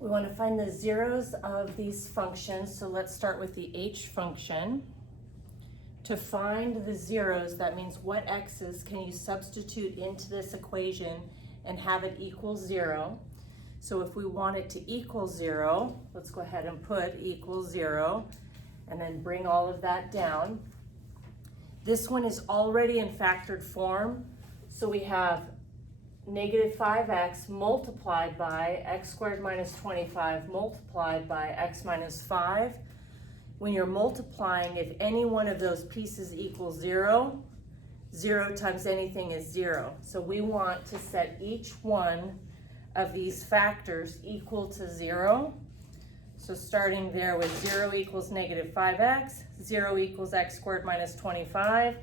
We want to find the zeros of these functions, so let's start with the h function. To find the zeros, that means what x's can you substitute into this equation and have it equal 0. So if we want it to equal 0, let's go ahead and put equals 0 and then bring all of that down. This one is already in factored form, so we have negative 5x multiplied by x squared minus 25 multiplied by x minus 5. When you're multiplying, if any one of those pieces equals 0, 0 times anything is 0. So we want to set each one of these factors equal to 0. So starting there with 0 equals negative 5x, 0 equals x squared minus 25,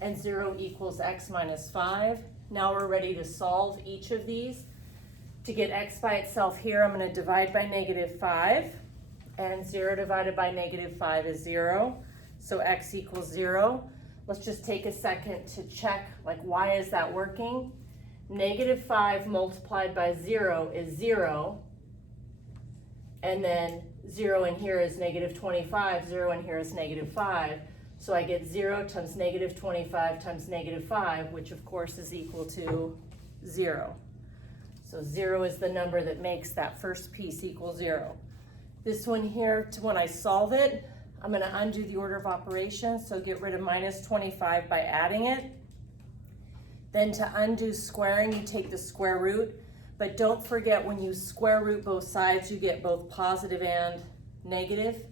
and 0 equals x minus 5. Now we're ready to solve each of these. To get x by itself here, I'm going to divide by negative 5, and 0 divided by negative 5 is 0, so x equals 0. Let's just take a second to check, like, why is that working? Negative 5 multiplied by 0 is 0, and then 0 in here is negative 25, 0 in here is negative 5. So I get 0 times negative 25 times negative 5, which of course is equal to 0. So 0 is the number that makes that first piece equal 0. This one here, when I solve it, I'm going to undo the order of operations, so get rid of minus 25 by adding it. Then to undo squaring, you take the square root, but don't forget when you square root both sides, you get both positive and negative.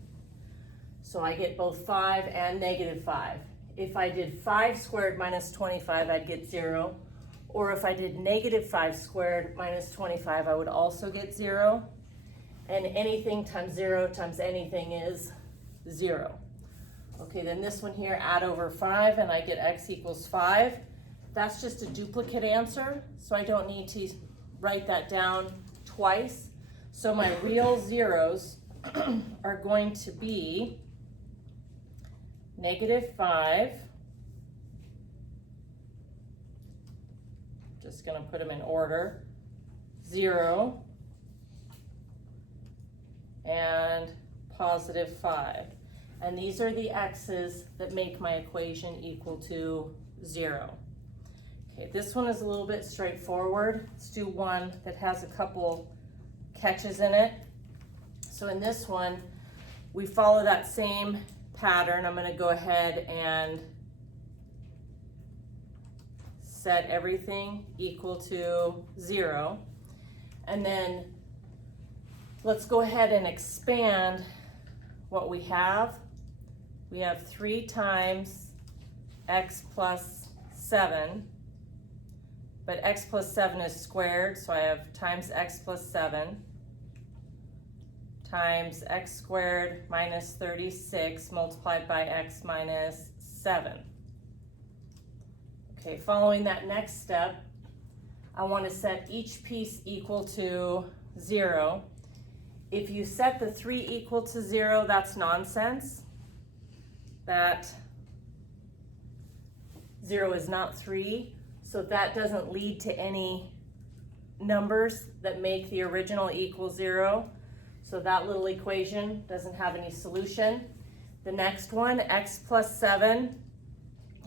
So I get both 5 and negative 5. If I did 5 squared minus 25, I'd get 0. Or if I did negative 5 squared minus 25, I would also get 0. And anything times 0 times anything is 0. Okay, then this one here, add over 5, and I get x equals 5. That's just a duplicate answer, so I don't need to write that down twice. So my real zeros are going to be negative 5, just going to put them in order, 0, and positive 5. And these are the x's that make my equation equal to 0. Okay, this one is a little bit straightforward. Let's do one that has a couple catches in it. So in this one, we follow that same pattern. I'm going to go ahead and set everything equal to 0. And then let's go ahead and expand what we have. We have 3 times x plus 7, but x plus 7 is squared, so I have times x plus 7 times x squared minus 36 multiplied by x minus 7. Okay, following that next step, I want to set each piece equal to 0. If you set the 3 equal to 0, that's nonsense. That 0 is not 3, so that doesn't lead to any numbers that make the original equal 0. So that little equation doesn't have any solution. The next one, x plus 7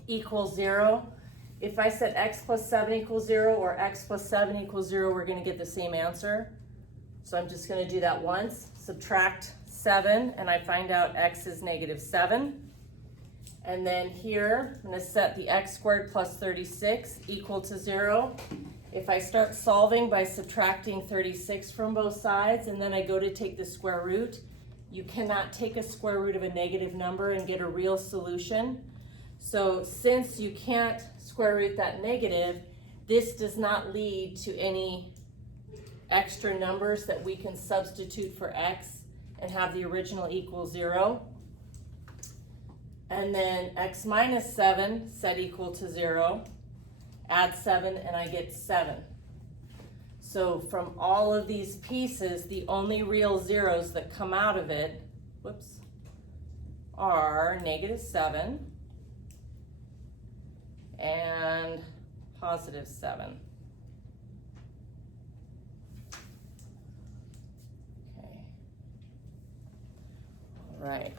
equals 0. If I set x plus 7 equals 0 or x plus 7 equals 0, we're going to get the same answer. So I'm just going to do that once. Subtract 7, and I find out x is negative 7. And then here, I'm going to set the x squared plus 36 equal to 0. If I start solving by subtracting 36 from both sides, and then I go to take the square root, you cannot take a square root of a negative number and get a real solution. So since you can't square root that negative, this does not lead to any extra numbers that we can substitute for x and have the original equal 0. And then x minus 7 set equal to 0. Add 7 and I get 7. So from all of these pieces, the only real zeros that come out of it, are negative 7 and positive 7. right.